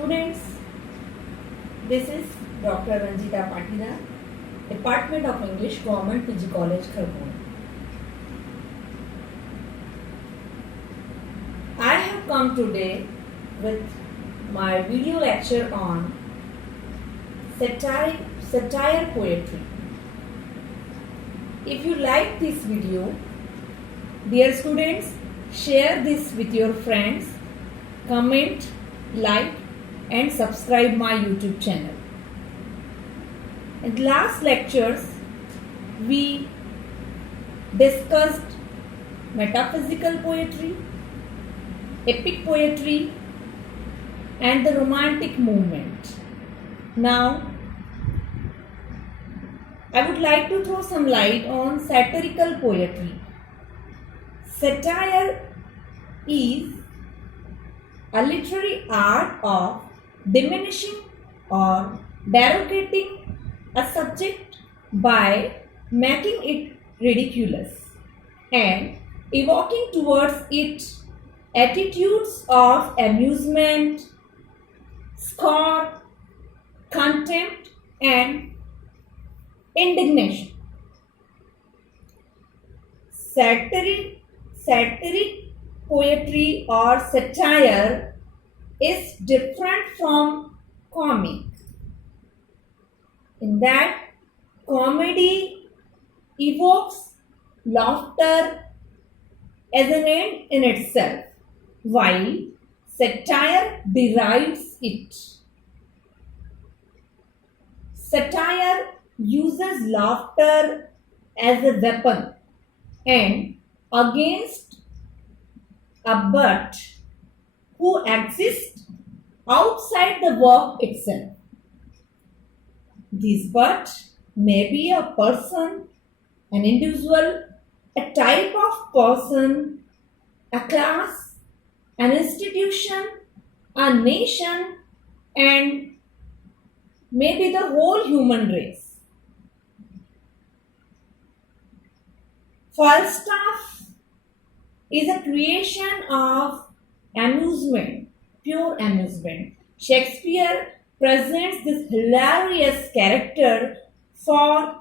Students, this is Dr Ranjita Patidar, Department of English, Government PG College, Kharagpur. I have come today with my video lecture on satire poetry. If you like this video, dear students, share this with your friends, comment, like and subscribe my YouTube channel. In the last lectures, we discussed metaphysical poetry, epic poetry and the romantic movement. Now, I would like to throw some light on satirical poetry. Satire is a literary art of diminishing or derogating a subject by making it ridiculous and evoking towards it attitudes of amusement, scorn, contempt and indignation. Satiric poetry or satire is different from comic in that comedy evokes laughter as an end in itself, while satire derives it. Satire uses laughter as a weapon and against a butt who exists outside the work itself. This butt may be a person, an individual, a type of person, a class, an institution, a nation, and maybe the whole human race. Falstaff is a creation of amusement, pure amusement. Shakespeare presents this hilarious character for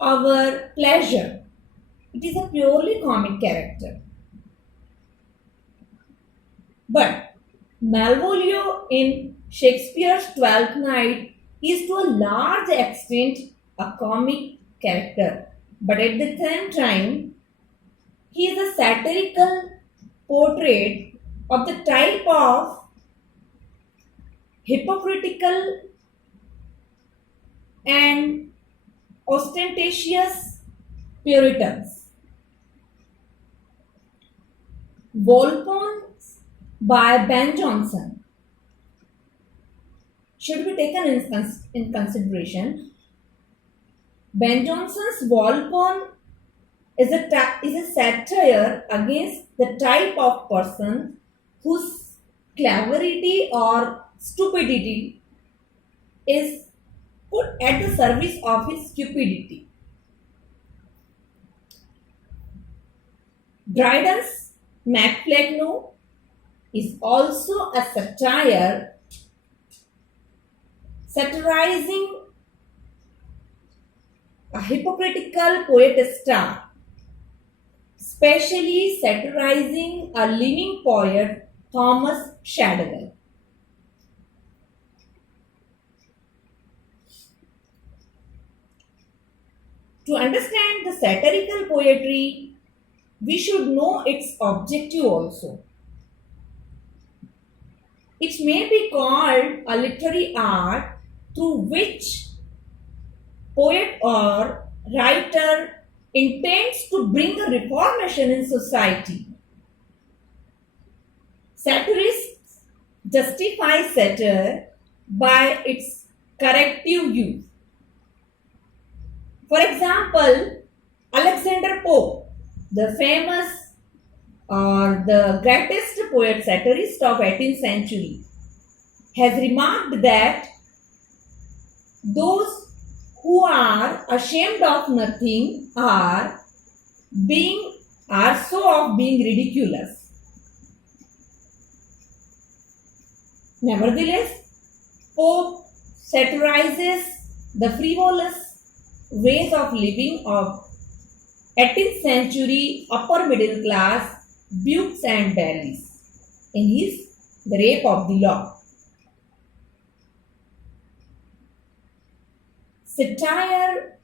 our pleasure. It is a purely comic character. But Malvolio in Shakespeare's Twelfth Night is to a large extent a comic character. But at the same time, he is a satirical portrait of the type of hypocritical and ostentatious Puritans. Volpone by Ben Jonson should be taken in consideration. Ben Jonson's Volpone is a satire against the type of person whose cleverity or stupidity is put at the service of his stupidity. Dryden's Macflagno is also a satire satirizing a hypocritical poet star, especially satirizing a living poet, Thomas Shadwell. To understand the satirical poetry, we should know its objective also. It may be called a literary art through which poet or writer intends to bring a reformation in society. Satirists justify satire by its corrective use. For example, Alexander Pope, the famous or the greatest poet satirist of 18th century, has remarked that those who are ashamed of nothing are so of being ridiculous. Nevertheless, Pope satirizes the frivolous ways of living of 18th century upper middle class dukes and barons in his The Rape of the Lock. Satire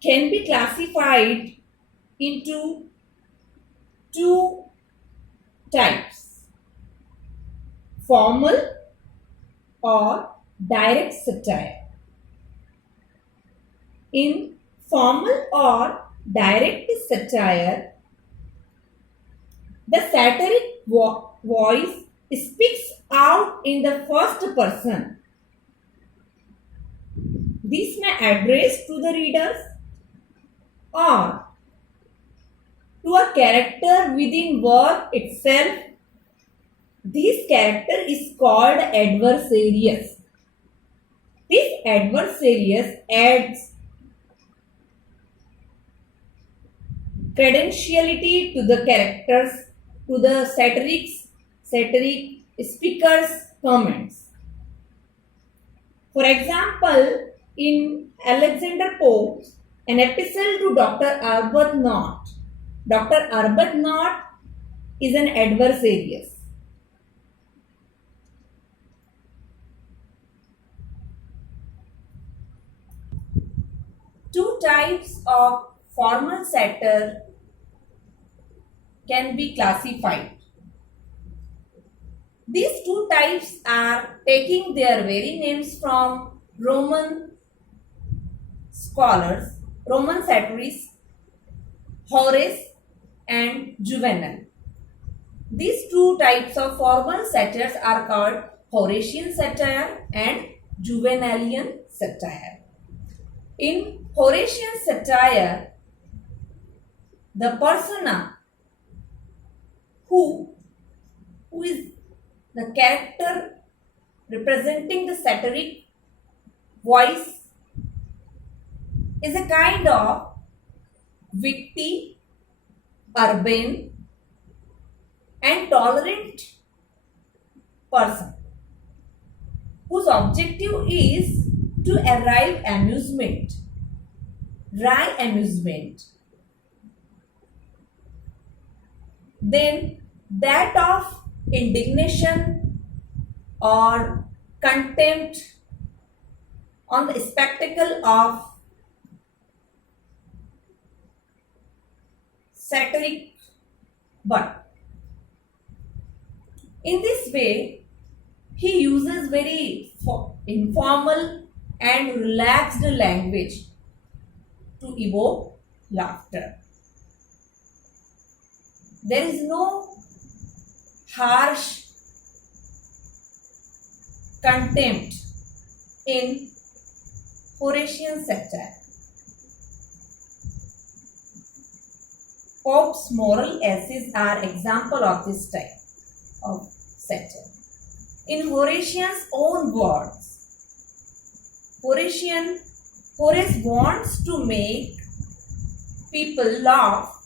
can be classified into two types: formal or direct satire. In formal or direct satire, the satiric voice speaks out in the first person. This may address to the readers or to a character within work itself. This character is called adversarius. This adversarius adds credentiality to the characters, to the satiric speaker's comments. For example, in Alexander Pope's An Epistle to Dr. Arbuthnot, Dr. Arbuthnot is an adversarius. Two types of formal satire can be classified. These two types are taking their very names from Roman scholars, Roman satirists, Horace and Juvenal. These two types of formal satires are called Horatian satire and Juvenalian satire. In Horatian satire, the persona who is the character representing the satiric voice is a kind of witty, urban and tolerant person whose objective is to arrive amusement, dry amusement. Then that of indignation or contempt on the spectacle of satiric but. In this way, he uses very informal and relaxed language to evoke laughter. There is no harsh contempt in Horatian satire. Pope's moral essays are example of this type of satire. In Horatian's own words, Horace wants to make people laugh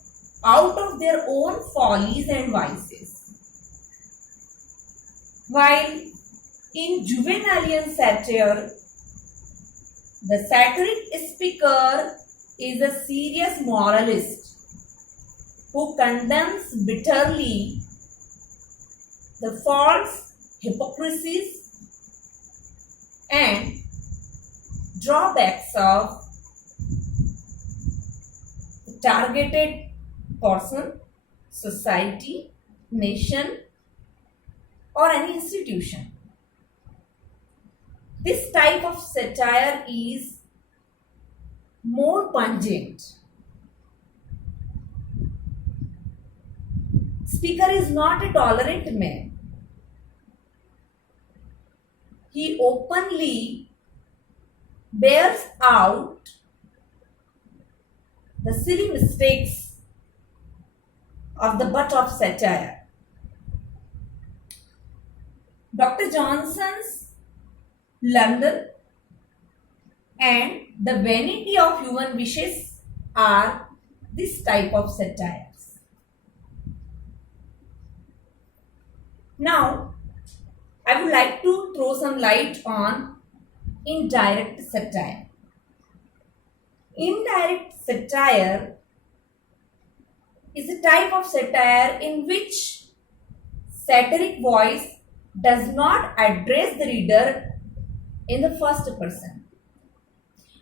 out of their own follies and vices. While in Juvenalian satire, the satiric speaker is a serious moralist who condemns bitterly the false hypocrisies and drawbacks of the targeted person, society, nation, or any institution. This type of satire is more pungent. Speaker is not a tolerant man. He openly bears out the silly mistakes of the butt of satire. Dr. Johnson's London and the vanity of human wishes are this type of satires. Now, I would like to throw some light on indirect satire. Indirect satire is a type of satire in which satiric voice does not address the reader in the first person.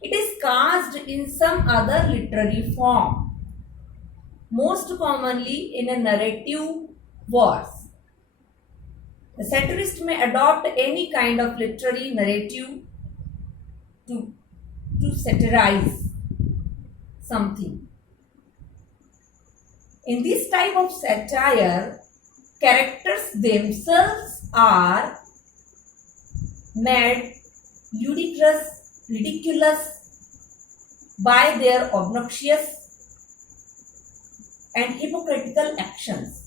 It is cast in some other literary form, most commonly in a narrative verse. The satirist may adopt any kind of literary narrative to satirize something. In this type of satire, characters themselves are made ridiculous by their obnoxious and hypocritical actions.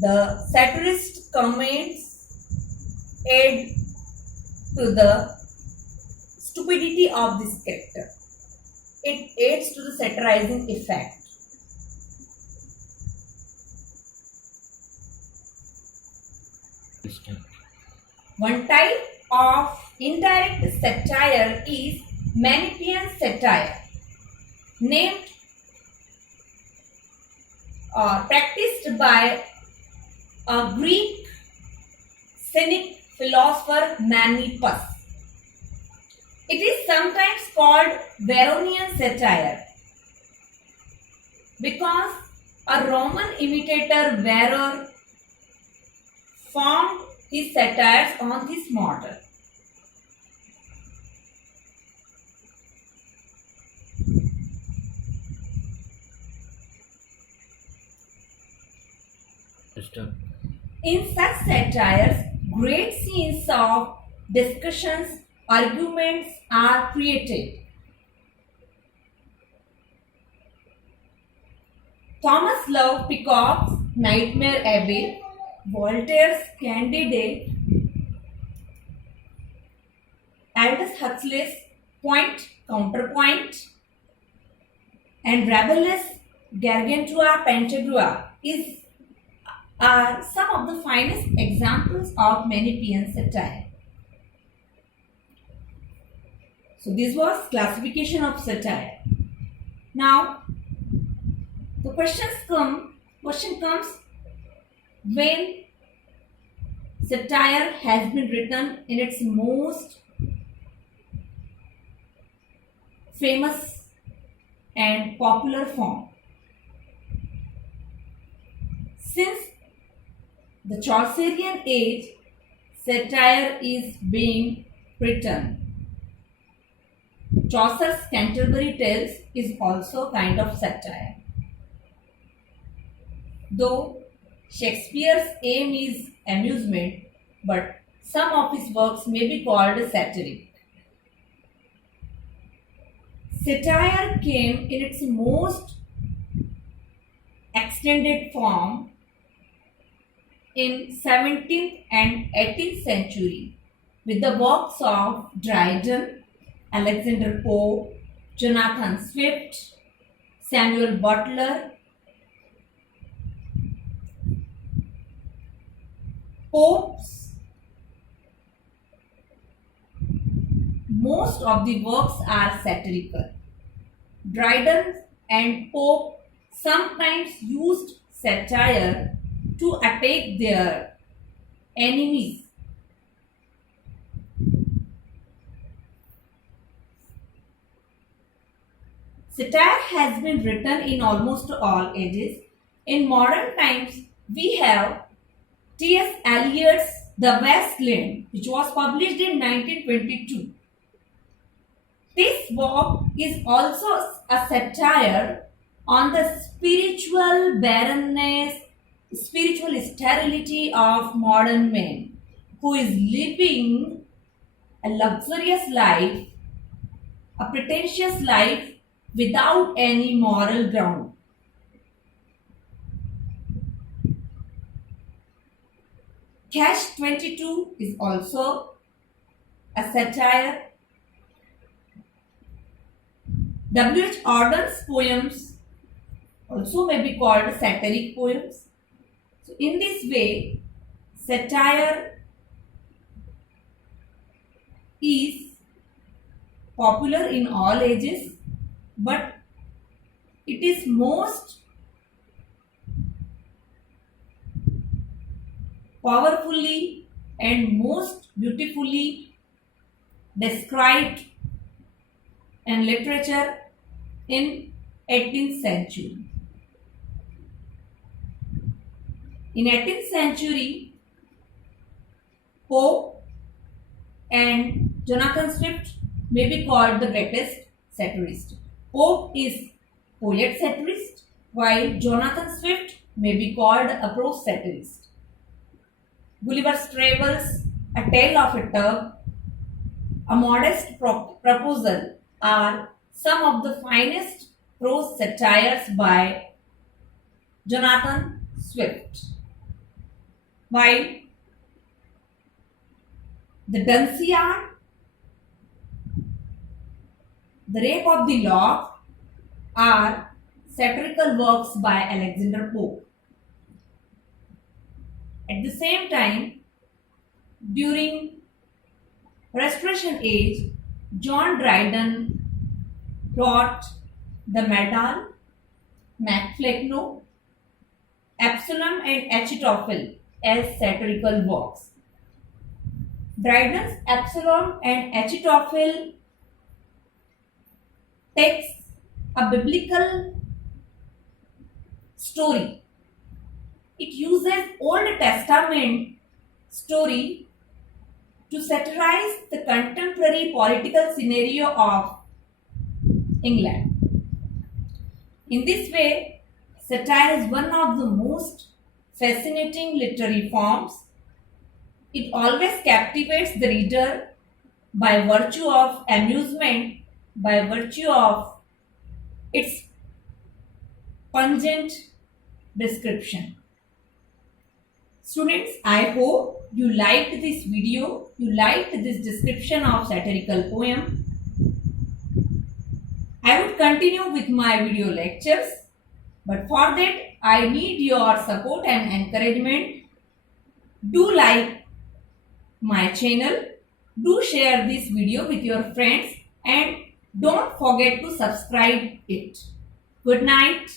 The satirist comments add to the stupidity of this character. It aids to the satirizing effect. One type of indirect satire is Manichaean satire, named or practiced by a Greek cynic philosopher Manippus. It is sometimes called Varronian satire because a Roman imitator Varro formed his satires on this model. In such satires, great scenes of discussions, arguments are created. Thomas Love Peacock's Nightmare Abbey, Voltaire's Candide, Aldous Huxley's Point Counterpoint, and Rabelais' Gargantua Pantagruel are some of the finest examples of Manichaean satire. So this was classification of satire. Now the question comes when satire has been written in its most famous and popular form. Since the Chaucerian age, satire is being written. Chaucer's Canterbury Tales is also kind of satire. Though Shakespeare's aim is amusement, but some of his works may be called satiric. Satire came in its most extended form in 17th and 18th century with the works of Dryden, Alexander Pope, Jonathan Swift, Samuel Butler. Pope's most of the works are satirical. Dryden and Pope sometimes used satire to attack their enemies. Satire has been written in almost all ages. In modern times, we have T.S. Eliot's The West Wind, which was published in 1922. This work is also a satire on the spiritual barrenness, spiritual sterility of modern men who is living a luxurious life, a pretentious life without any moral ground. Catch-22 is also a satire. W.H. Auden's poems also may be called satiric poems. So in this way, satire is popular in all ages, but it is most powerfully and most beautifully described in literature in 18th century. In 18th century, Poe and Jonathan Swift may be called the greatest satirist. Pope is poet satirist, while Jonathan Swift may be called a prose satirist. Gulliver's Travels, A Tale of a Tub, A Modest Proposal are some of the finest prose satires by Jonathan Swift. While The Dunciad, The Rape of the Lock are satirical works by Alexander Pope. At the same time, during Restoration Age, John Dryden wrote The Medal, Macflecknoe, Absalom and Achitophel as satirical works. Dryden's Absalom and Achitophel takes a biblical story. It uses Old Testament story to satirize the contemporary political scenario of England. In this way, satire is one of the most fascinating literary forms. It always captivates the reader by virtue of amusement, by virtue of its pungent description. Students, I hope you liked this video, you liked this description of satirical poem. I would continue with my video lectures, but for that I need your support and encouragement. Do like my channel, do share this video with your friends and don't forget to subscribe it. Good night.